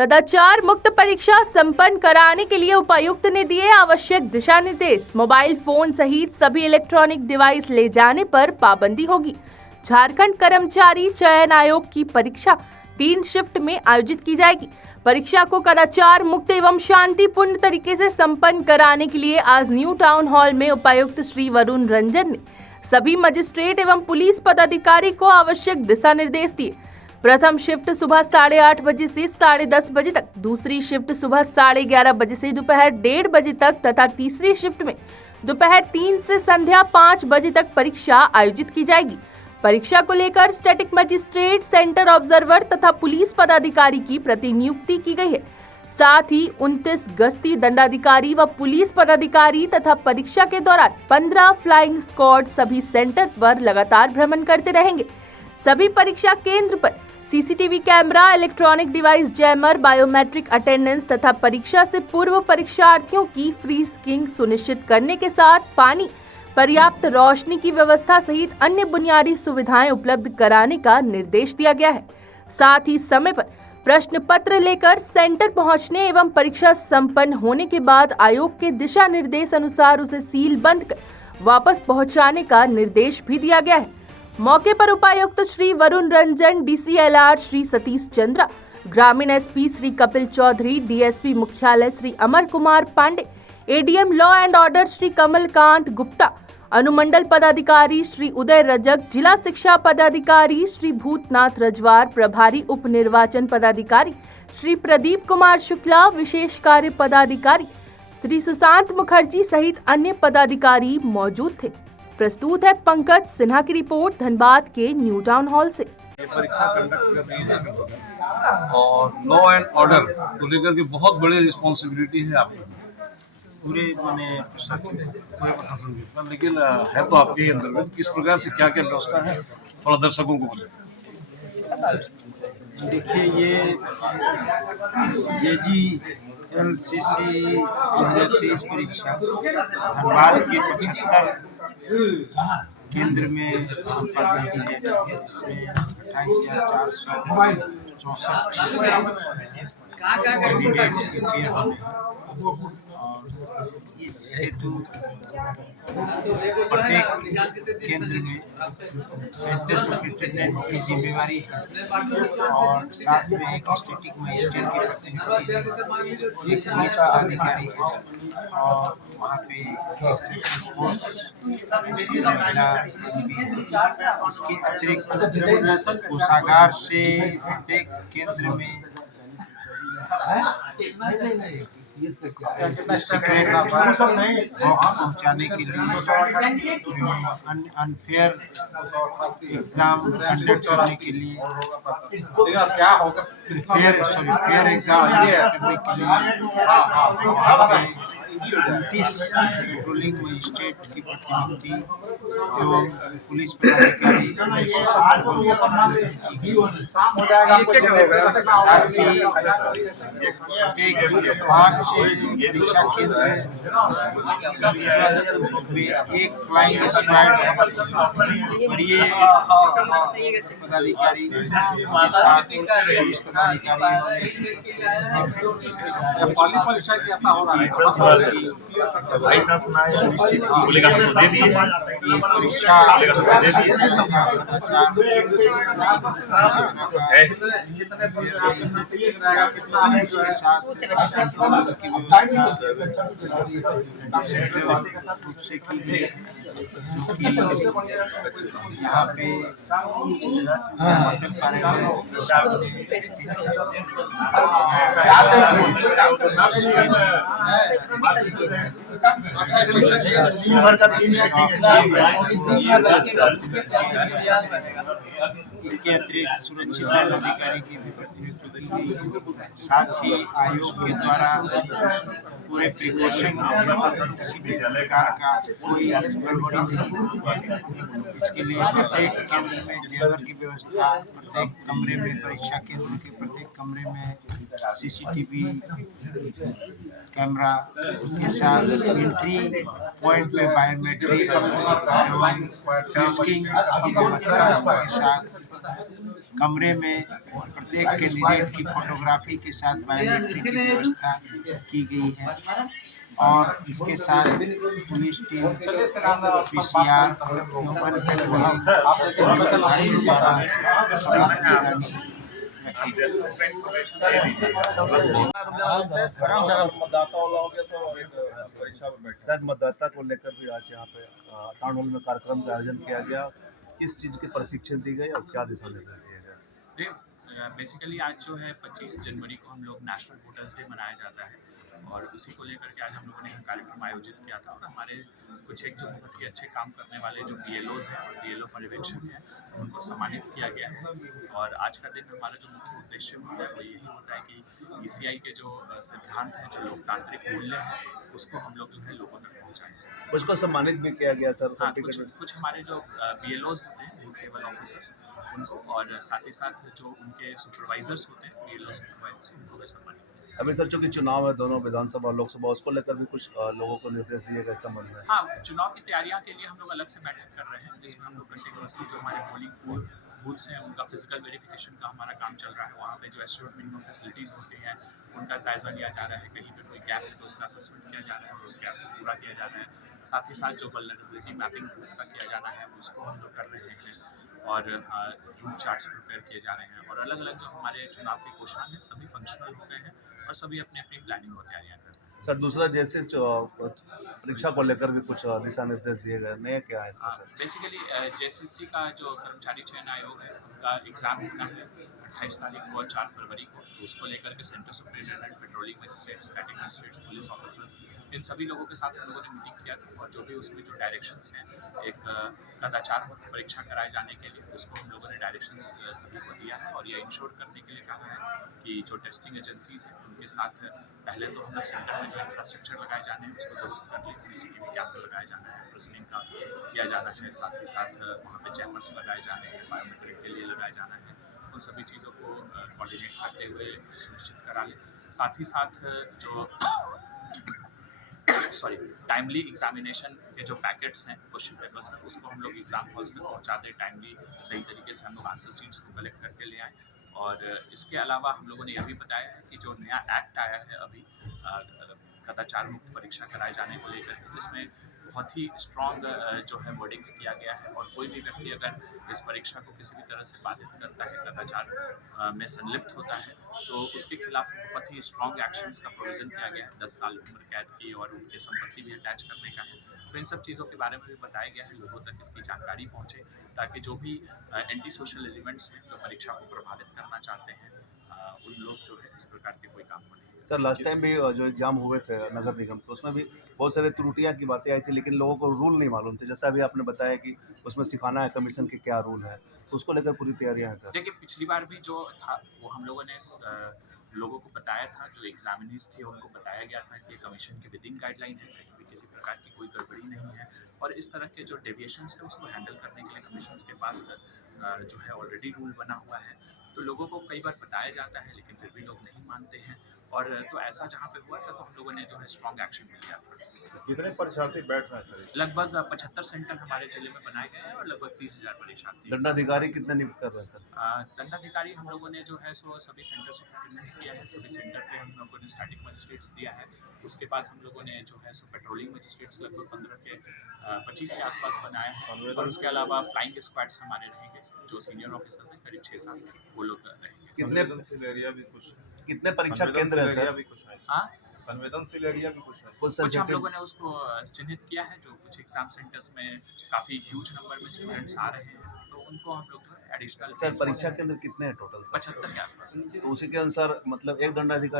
कदाचार मुक्त परीक्षा संपन्न कराने के लिए उपायुक्त ने दिए आवश्यक दिशा निर्देश। मोबाइल फोन सहित सभी इलेक्ट्रॉनिक डिवाइस ले जाने पर पाबंदी होगी। झारखंड कर्मचारी चयन आयोग की परीक्षा 3 शिफ्ट में आयोजित की जाएगी। परीक्षा को कदाचार मुक्त एवं शांतिपूर्ण तरीके से संपन्न कराने के लिए आज न्यू टाउन हॉल में उपायुक्त श्री वरुण रंजन ने सभी मजिस्ट्रेट एवं पुलिस पदाधिकारी को आवश्यक दिशा निर्देश दिए। प्रथम शिफ्ट सुबह 8:30 बजे से 10:30 बजे तक, दूसरी शिफ्ट सुबह 11:30 बजे से दोपहर 1:30 बजे तक तथा तीसरी शिफ्ट में दोपहर 3 से संध्या 5 बजे तक परीक्षा आयोजित की जाएगी। परीक्षा को लेकर स्टैटिक मजिस्ट्रेट, सेंटर ऑब्जर्वर तथा पुलिस पदाधिकारी की प्रतिनियुक्ति की गई है। साथ ही 29 गश्ती दंडाधिकारी व पुलिस पदाधिकारी तथा परीक्षा के दौरान 15 फ्लाइंग स्क्वाड सभी सेंटर पर लगातार भ्रमण करते रहेंगे। सभी परीक्षा केंद्र पर CCTV camera, electronic device jammer, biometric attendance तथा परीक्षा से पूर्व परीक्षार्थियों की फ्री स्कीइंग सुनिश्चित करने के साथ पानी, पर्याप्त रोशनी की व्यवस्था सहित अन्य बुनियादी सुविधाएं उपलब्ध कराने का निर्देश दिया गया है। साथ ही समय पर प्रश्न पत्र लेकर सेंटर पहुंचने एवं परीक्षा संपन्न होने के बाद आयोग के दिशा निर्देश अनुसार उसे सील बंद कर वापस पहुंचाने का निर्देश भी दिया गया है। मौके पर उपायुक्त श्री वरुण रंजन, डीसीएलआर श्री सतीश चंद्रा, ग्रामीण एसपी श्री कपिल चौधरी, डीएसपी मुख्यालय Shri Amar Kumar Pande, ADM law and order Shri Kamalkant Gupta, अनुमंडल पदाधिकारी श्री उदय रजक, जिला शिक्षा पदाधिकारी श्री भूतनाथ रजवार, प्रभारी उप निर्वाचन पदाधिकारी श्री प्रदीप कुमार शुक्ला, विशेष कार्य पदाधिकारी श्री सुशांत मुखर्जी सहित अन्य पदाधिकारी मौजूद थे। प्रस्तुत है पंकज सिन्हा की रिपोर्ट धनबाद के न्यू टाउन हॉल से। परीक्षा कंडक्ट कर रही है और लॉ एंड ऑर्डर को लेकर के बहुत बड़ी रिस्पॉन्सिबिलिटी है आपकी पूरे प्रशासन की, लेकिन है तो आपके ही अंतर्गत। किस प्रकार से क्या क्या व्यवस्था है थोड़ा दर्शकों को बताएं। देखिए, ये LCC 2023 परीक्षा धनबाद के 75 केंद्र में संपादन की जाती है, जिसमें 28,464 कैंडिडेट अपियर होंगे और इस हेतु प्रत्येक केंद्र में सेंटर सुपरिटेंडेंट की जिम्मेवारी है और साथ में एक स्टैटिक मजिस्ट्रेट की प्रतिनियुक्ति है, एक पुलिस पदाधिकारी है और वहाँ पे एक सेक्शन पोस्ट महिला भी है। इसके अतिरिक्त कोषागार से प्रत्येक केंद्र में सीक्रेट बॉक्स पहुंचाने के लिए, अनफेयर एग्जाम कंडक्ट करने के लिए, फेयर एग्जाम करने के लिए वहाँ पे 29 पेट्रोलिंग मजिस्ट्रेट की प्रतिनियुक्ति एवं पुलिस पदाधिकारी सशस्त्र बल साथ ही प्रत्येक विभाग से परीक्षा केंद्र में एक फ्लाइंग स्क्वाड वरीय पदाधिकारी के साथ पुलिस पदाधिकारी सुनिश्चित की दे दिए परीक्षा इसके साथ कंट्रोल की व्यवस्था सेंट्रल रूप से की गई है, जो कि यहाँ पे मंडल कार्यालय सामने स्थित इसके अतिरिक्त सुरक्षित दंडाधिकारी की भी प्रतिनियुक्ति की गई है। साथ ही आयोग के द्वारा पूरे प्रिकॉशन किसी भी प्रकार का कोई गड़बड़ी नहीं, इसके लिए प्रत्येक केंद्र में जेवर की व्यवस्था, प्रत्येक कमरे में, परीक्षा केंद्र के प्रत्येक कमरे में सीसीटीवी कैमरा के साथ एंट्री पॉइंट पे बायोमेट्रिक एवं फ्रिस्किंग की व्यवस्था के साथ कमरे में प्रत्येक कैंडिडेट की फोटोग्राफी के साथ बायोमेट्रिक की व्यवस्था की गई है और इसके साथ police team PCR human patrolling police विभाग द्वारा सतर्क निगरानी रखी गई। शायद मतदाता को लेकर भी आज यहाँ पे टाउन हॉल में कार्यक्रम का आयोजन किया गया। किस चीज के प्रशिक्षण दी गई और क्या दिशा निर्देश दिए गए? बेसिकली आज जो है 25 जनवरी को हम लोग नेशनल वोटर्स डे मनाया जाता है और उसी को लेकर के आज हम लोगों ने यहाँ कार्यक्रम आयोजित किया था और हमारे कुछ एक जो बहुत ही अच्छे काम करने वाले जो BLOs हैं और BLO पर्यवेक्षक हैं उनको सम्मानित किया गया है। और आज का दिन हमारा जो मुख्य उद्देश्य होता है वो यही होता है कि ECI के जो सिद्धांत हैं, जो लोकतांत्रिक मूल्य हैं, उसको हम लोग जो है लोगों तक पहुँचाएं। कुछ को सम्मानित भी किया गया सर। हाँ, कुछ हमारे जो BLOs होते हैं, बूथ लेवल ऑफिसर्स, उनको, और साथ ही साथ जो उनके सुपरवाइजर्स होते हैं, BLO सुपरवाइजर्स, उनको भी सम्मानित। अभी सर चूंकि चुनाव है दोनों विधानसभा और लोकसभा, उसको लेकर भी कुछ लोगों को निर्देश दिए गए इस संबंध में? हाँ, चुनाव की तैयारियां के लिए हम लोग अलग से बैठक कर रहे हैं जिसमें हम लोग कंटिन्यूअसली जो हमारे पोलिंग बूथ्स हैं उनका फिजिकल वेरिफिकेशन का हमारा काम चल रहा है। वहाँ पे जो एस्योर्ड मिनिमम फैसिलिटीज़ होती हैं उनका जायजा लिया जा रहा है। कहीं पे कोई गैप है तो उसका असेसमेंट किया जा रहा है और उस गैप को पूरा किया जा रहा है। साथ ही साथ जो वल्नरेबिलिटी मैपिंग बूथ्स का किया जाना है उसको हम लोग कर रहे हैं और रूट चार्ट्स प्रिपेयर किए जा रहे हैं और अलग अलग जो हमारे चुनाव के कोषांग हैं सभी फंक्शनल हो गए हैं और सभी अपनी अपनी प्लानिंग और तैयारियाँ कर रहे हैं। सर दूसरा जैसे परीक्षा को लेकर भी कुछ दिशा निर्देश दिए गए, नया क्या है इसमें सर? बेसिकली JSSC का जो कर्मचारी चयन आयोग है उनका एग्ज़ाम होना है 28 तारीख को और 4 फरवरी को। तो उसको लेकर के centre superintendent, patrolling magistrate, static magistrates, police officers, इन सभी लोगों के साथ हम लोगों ने मीटिंग किया था और जो भी उसमें जो डायरेक्शंस हैं एक कदाचार मुक्त परीक्षा कराए जाने के लिए उसको हम लोगों ने डायरेक्शंस सभी को दिया है और ये इंश्योर करने के लिए कहा है कि जो टेस्टिंग एजेंसीज हैं उनके साथ पहले तो हम लोग सेंटर में जो इंफ्रास्ट्रक्चर लगाए जाने हैं उसको दुरुस्त कर लें। CCTV कैमरा लगाया जाना है, फ्रिस्निंग का किया जाना है, साथ ही साथ वहाँ पे चैम्बर्स लगाए जाने हैं, बायोमेट्रिक के लिए लगाया जाना है। उन सभी चीज़ों को कोऑर्डिनेट करते हुए सुनिश्चित करा लें। साथ ही साथ जो टाइमली एग्जामिनेशन के जो पैकेट्स हैं क्वेश्चन पेपर्स हैं उसको हम लोग एग्जाम हॉल्स तक पहुँचा दें। टाइमली सही तरीके से हम लोग आंसर शीट्स को कलेक्ट करके ले आएँ। और इसके अलावा हम लोगों ने यह भी बताया है कि जो नया एक्ट आया है अभी कदाचार मुक्त परीक्षा कराए जाने को लेकर, जिसमें बहुत ही स्ट्रॉन्ग जो है वर्डिंग्स किया गया है और कोई भी व्यक्ति अगर इस परीक्षा को किसी भी तरह से बाधित करता है, कदाचार में संलिप्त होता है तो उसके खिलाफ बहुत ही स्ट्रॉन्ग एक्शंस का प्रोविजन किया गया है। 10 साल उम्र कैद की और उनकी संपत्ति भी अटैच करने का है। तो इन सब चीज़ों के बारे में भी बताया गया है, लोगों तक इसकी जानकारी पहुँचे ताकि जो भी एंटी सोशल एलिमेंट्स हैं जो परीक्षा को प्रभावित करना चाहते हैं उन लोग जो है इस प्रकार के कोई काम नहीं। सर लास्ट टाइम भी जो एग्जाम हुए थे नगर निगम तो उसमें भी बहुत सारी त्रुटियां की बातें आई थी लेकिन लोगों को रूल नहीं मालूम थे। जैसा अभी आपने बताया कि उसमें सिखाना है कमीशन के क्या रूल है, तो उसको लेकर पूरी तैयारियां हैं सर। देखिए पिछली बार भी जो था वो हम लोगों ने लोगों को बताया था, जो एग्जामिनीज थे उनको बताया गया था कि कमीशन के विदिन गाइडलाइन है, कहीं भी किसी प्रकार की कोई गड़बड़ी नहीं है और इस तरह के जो डेविएशंस है उसको हैंडल करने के लिए कमीशन के पास जो है ऑलरेडी रूल बना हुआ है। तो लोगों को कई बार बताया जाता है लेकिन फिर भी लोग नहीं मानते हैं और तो ऐसा जहाँ पे हुआ था तो हम लोगों ने जो है स्ट्रॉन्ग एक्शन भी लिया था। कितने परीक्षार्थी बैठ रहे हैं सर? लगभग 75 सेंटर हमारे जिले में बनाए गए हैं और लगभग 30,000 परीक्षार्थी। दंडाधिकारी कितने नियुक्त कर रहे हैं सर? दंडाधिकारी हम लोगों ने जो है सो सभी सेंटर सुपरिटेंडेंट्स किया है, सभी सेंटर पे हम लोगों ने स्टैटिक मजिस्ट्रेट्स दिया है। उसके बाद हम लोगों ने जो है सो पेट्रोलिंग मजिस्ट्रेट्स लगभग 25 के आसपास बनाया है और उसके अलावा फ्लाइंग स्क्वाड्स हमारे रहेंगे जो सीनियर ऑफिसर्स हैं करीब 6-7 वो लोग रहेंगे। संवेदनशील एरिया भी कितने परीक्षा केंद्र है सर? हाँ, संवेदनशील एरिया भी कुछ है। कुछ हम लोगों ने उसको चिन्हित किया है जो कुछ एग्जाम सेंटर्स में काफ़ी ह्यूज नंबर में स्टूडेंट्स आ रहे हैं तो उनको हम लोग जो है एडिशनल। सर परीक्षा केंद्र कितने हैं टोटल? 75 के आसपास। तो उसी के अनुसार मतलब एक दंडाधिकारी